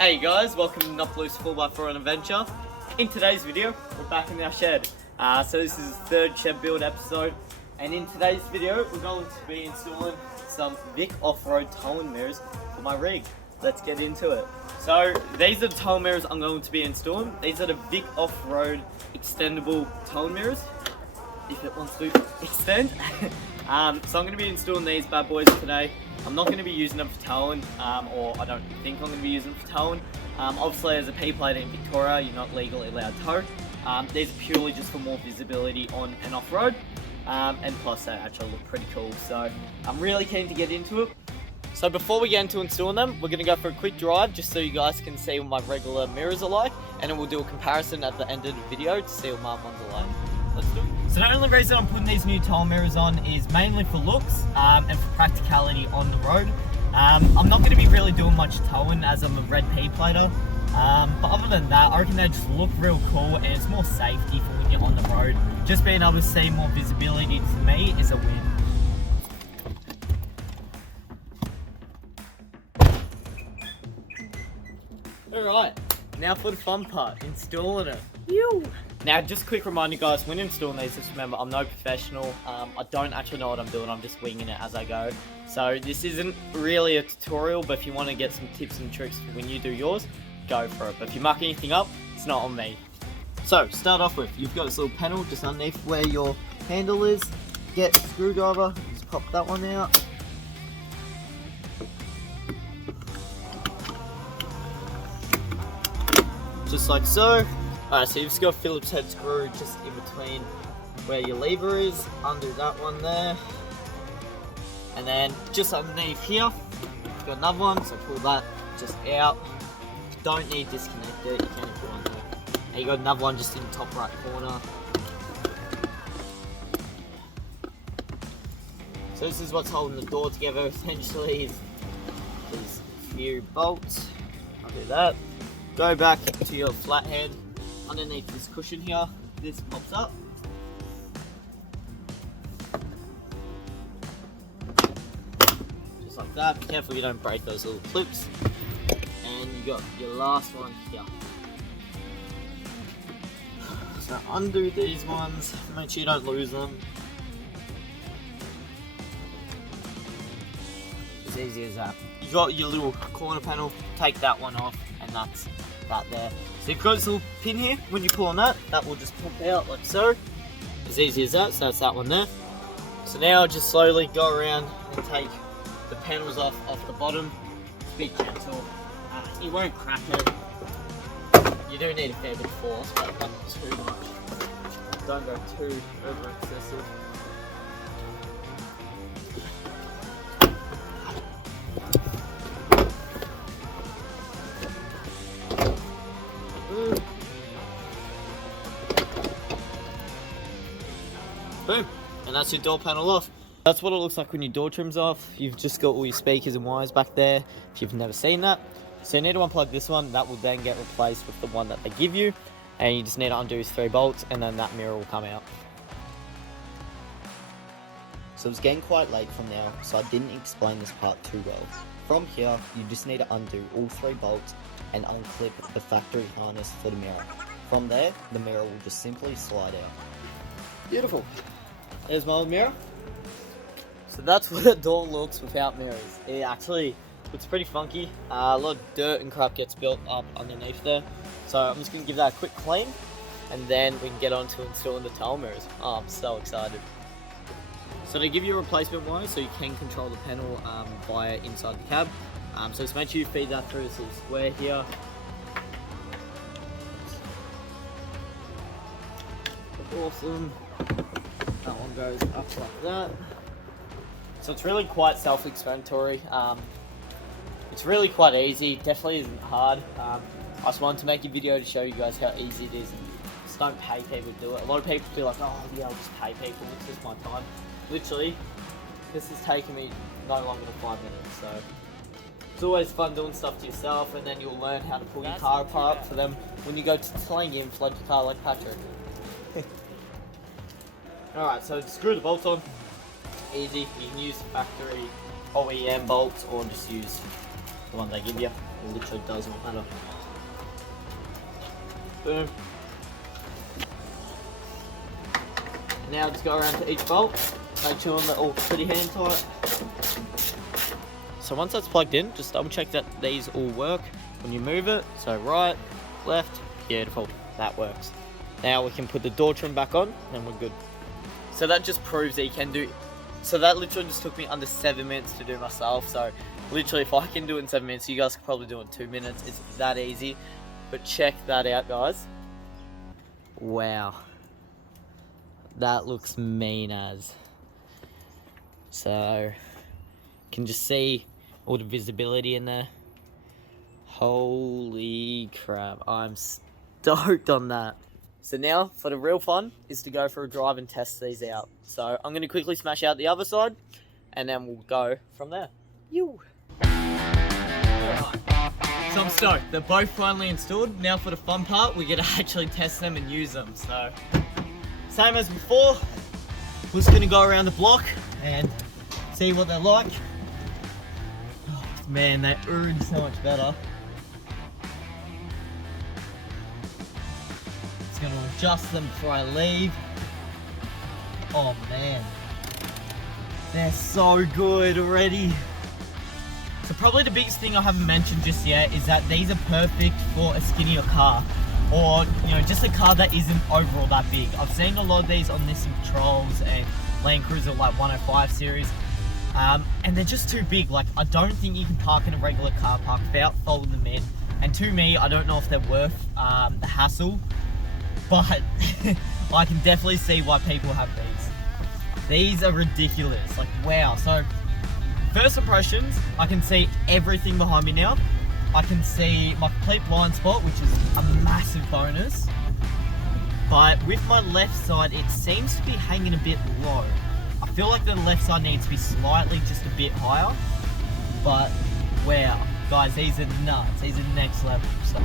Hey guys, welcome to Knock Loose 4x4 on Adventure. In today's video, we're back in our shed. So this is the third shed build episode, and in today's video, we're going to be installing some Vic off-road towing mirrors for my rig. Let's get into it. So these are the towing mirrors I'm going to be installing. These are the Vic off-road extendable towing mirrors, if it wants to extend. So I'm going to be installing these bad boys today. I'm not going to be using them for towing, or I don't think I'm going to be using them for towing. Obviously, as a P-plate in Victoria, you're not legally allowed to tow. These are purely just for more visibility on and off-road, and plus they actually look pretty cool. So I'm really keen to get into it. So before we get into installing them, we're going to go for a quick drive just so you guys can see what my regular mirrors are like, and then we'll do a comparison at the end of the video to see what my ones are like. Let's do it. So the only reason I'm putting these new tow mirrors on is mainly for looks and for practicality on the road. I'm not going to be really doing much towing as I'm a red P-plater, but other than that, I reckon they just look real cool and it's more safety for when you're on the road. Just being able to see more visibility to me is a win. Alright, now for the fun part, installing it. Now, just a quick reminder guys, when installing these, just remember I'm no professional. I don't actually know what I'm doing, I'm just winging it as I go. So this isn't really a tutorial, but if you want to get some tips and tricks for when you do yours, go for it. But if you muck anything up, it's not on me. So, start off with, you've got this little panel just underneath where your handle is. Get a screwdriver, just pop that one out. Just like so. Alright, so you've just got a Phillips head screw just in between where your lever is, under that one there. And then just underneath here, you've got another one, so pull that just out. Don't need to disconnect it, you can if you want to. And you got another one just in the top right corner. So this is what's holding the door together essentially, these few bolts. I'll do that. Go back to your flathead. Underneath this cushion here, this pops up. Just like that. Be careful you don't break those little clips. And you got your last one here. So undo these ones, make sure you don't lose them. As easy as that. You got your little corner panel, take that one off, and that's that there. So you've got this little pin here, when you pull on that, that will just pop out like so. As easy as that, so that's that one there. So now just slowly go around and take the panels off the bottom. Be gentle, you won't crack it. You do need a fair bit of force, but not too much. Don't go too over excessive. Boom, and that's your door panel off. That's what it looks like when your door trim's off. You've just got all your speakers and wires back there, if you've never seen that. So you need to unplug this one, that will then get replaced with the one that they give you, and you just need to undo his 3 bolts, and then that mirror will come out. So it's getting quite late from now, so I didn't explain this part too well. From here, you just need to undo all 3 bolts and unclip the factory harness for the mirror. From there, the mirror will just simply slide out. Beautiful. There's my old mirror. So that's what a door looks without mirrors. It actually looks pretty funky. A lot of dirt and crap gets built up underneath there. So I'm just going to give that a quick clean, and then we can get on to installing the tow mirrors. Oh, I'm so excited. So they give you a replacement wire so you can control the panel via inside the cab. So just make sure you feed that through this little square here. Awesome. That one goes up like that. So it's really quite self-explanatory. It's really quite easy, definitely isn't hard. I just wanted to make a video to show you guys how easy it is, and just don't pay people to do it. A lot of people feel like, oh yeah, I'll just pay people, it's just my time. Literally, this has taken me no longer than 5 minutes, so it's always fun doing stuff to yourself, and then you'll learn how to pull your car apart for them when you go to telling you and flood your car like Patrick. Alright, so screw the bolts on. Easy, you can use factory OEM bolts or just use the ones they give you. It literally doesn't matter. Boom. Now just go around to each bolt, make sure they're all pretty hand tight. So once that's plugged in, just double check that these all work when you move it. So right, left, beautiful, that works. Now we can put the door trim back on and we're good. So that just proves that you can do, so that literally just took me under 7 minutes to do myself. So literally if I can do it in 7 minutes, you guys can probably do it in 2 minutes. It's that easy. But check that out, guys. Wow. That looks mean as. So, you can just see all the visibility in there. Holy crap, I'm stoked on that. So now, for the real fun, is to go for a drive and test these out. So, I'm going to quickly smash out the other side, and then we'll go from there. You. So I'm stoked. They're both finally installed. Now for the fun part, we get to actually test them and use them. So, same as before, we're just gonna go around the block and see what they're like. Oh, man, they urge so much better. Just gonna adjust them before I leave. Oh man, they're so good already. So probably the biggest thing I haven't mentioned just yet is that these are perfect for a skinnier car, or just a car that isn't overall that big. I've seen a lot of these on Nissan Patrols and Land Cruiser like 105 series, and they're just too big. Like, I don't think you can park in a regular car park without folding them in, and to me, I don't know if they're worth the hassle, but I can definitely see why people have these. These are ridiculous, like wow. So first impressions, I can see everything behind me now. I can see my complete blind spot, which is a massive bonus. But with my left side, it seems to be hanging a bit low. I feel like the left side needs to be slightly just a bit higher. But wow, guys, these are nuts. These are next level stuff.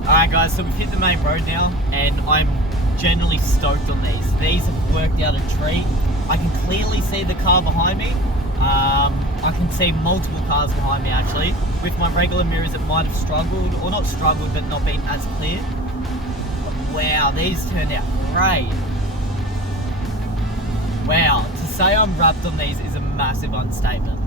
Alright guys, so we've hit the main road now, and I'm generally stoked on these. These have worked out a treat. I can clearly see the car behind me. I can see multiple cars behind me actually. With my regular mirrors it might have struggled, or not struggled, but not been as clear. But wow, these turned out great. Wow, to say I'm wrapped on these is a massive understatement.